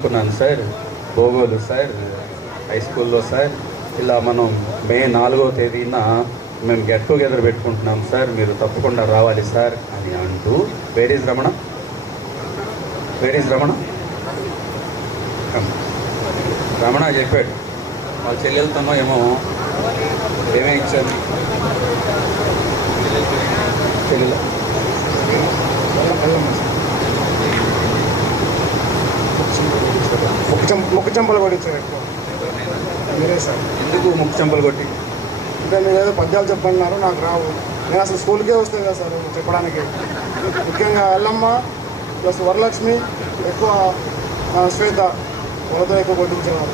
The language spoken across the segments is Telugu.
అనుకున్నాను సార్. భూగోళు సార్, హై స్కూల్లో సార్, ఇలా మనం మే 4వ తేదీన మేము గెట్ టుగెదర్ పెట్టుకుంటున్నాం సార్, మీరు తప్పకుండా రావాలి సార్ అని అంటూ వేర్ ఈజ్ రమణ రమణ చెప్పాడు. వాళ్ళ చెల్లెలతోనో ఏమో ఏమేమి ఇచ్చారు చెల్లెల ముక్కు చెంపలు కొట్టించారు ఎక్కువ మీరే సార్. ఎందుకు ముక్కు చెంపలు కొట్టి? అంటే మీరు ఏదో పద్యాలు చెప్పన్నారు, నాకు రావు. నేను అసలు స్కూల్కే వస్తాయి కదా సార్ చెప్పడానికి. ముఖ్యంగా ఎల్లమ్మ ప్లస్ వరలక్ష్మి ఎక్కువ, శ్వేత వాళ్ళతో ఎక్కువ కొట్టించేవారు.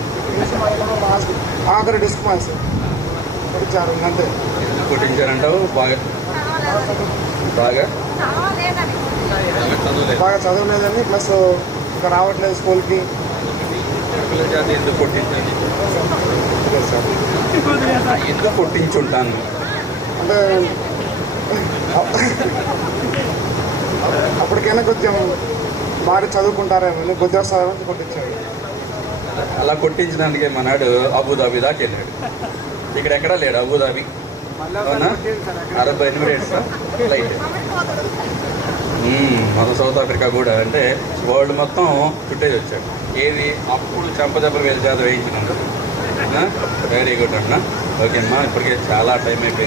ఆఖరి డిస్క్ మ్యాచ్ కొట్టించారు అంతే. కొట్టించారంటావు? బాగా బాగా బాగా చదవలేదని, ప్లస్ ఇంకా రావట్లేదు స్కూల్కి. ఎందుకు కొట్టించాను? ఎందుకు కొట్టించుంటాను అంటే అప్పటికైనా కొంచెం బాగా చదువుకుంటారేమో కొద్ది వస్తారని కొట్టించాడు. అలా కొట్టించడానికే మనాడు అబుదాబి దాకా వెళ్ళాడు. ఇక్కడ ఎక్కడా లేడు అబుదాబి. అవునా? Arab Emirates flight. మన సౌత్ ఆఫ్రికా కూడా, అంటే వరల్డ్ మొత్తం చుట్టేసి వచ్చాడు. ఏది అప్పుడు చెంపదెబ్బలు వేలు చేత వేయించినాడు. వెరీ గుడ్ అన్న. ఓకే అమ్మా, ఇప్పటికే చాలా టైం అయిపోయింది.